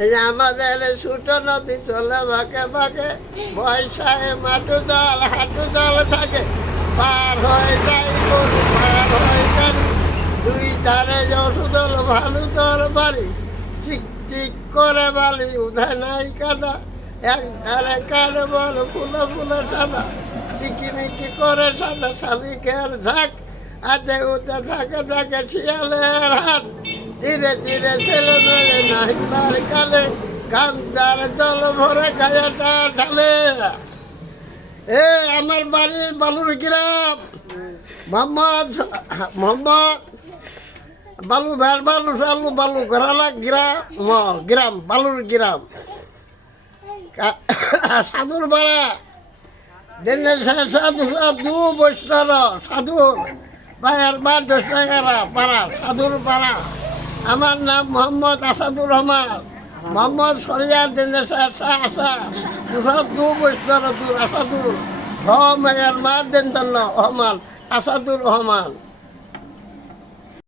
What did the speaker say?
এই যে আমাদের ছোট নদী চলে বাঁকে বাঁকে, বর্ষায় মাটু জল হাঁটু জল থাকে, পার হয়ে যায় গরু পার হয়ে গাড়ি, দুই ধারে যশোদল ভালু তোর বাড়ি, চিক চিক করে বালি উধায় নাই কাদা, এক ধারে কানে বল ফুলে ফুলে সাদা, চিকিমিকি করে সাদা শালিকের ঝাঁক, আজে উঠে থাকে থাকে শিয়ালের হাট, ধীরে ধীরে ছেলে মেলে নাহিবার কালে, গামজার জল ভরে গায়াটা ঢালে। এ আমার বাড়ি বালুর গ্রাম, মোহাম্মদ বালু ভের বালু সালু বালু ঘরালা গ্রাম বালুর গ্রাম, সাধুর পাড়া দিনের সাধু সাধু বৈষ্ণব সাধুর ভাইয়ের বা দোষাগারা পাড়া সাধুর পাড়া। আমার নাম মোহাম্মদ আসাদুর রহমান, মোহাম্মদ সরিয়ার দিনের আসা দুসব দু বৈষ্ণব দূর আসাদুর রহমান মা দিন রহমান আসাদুর রহমান।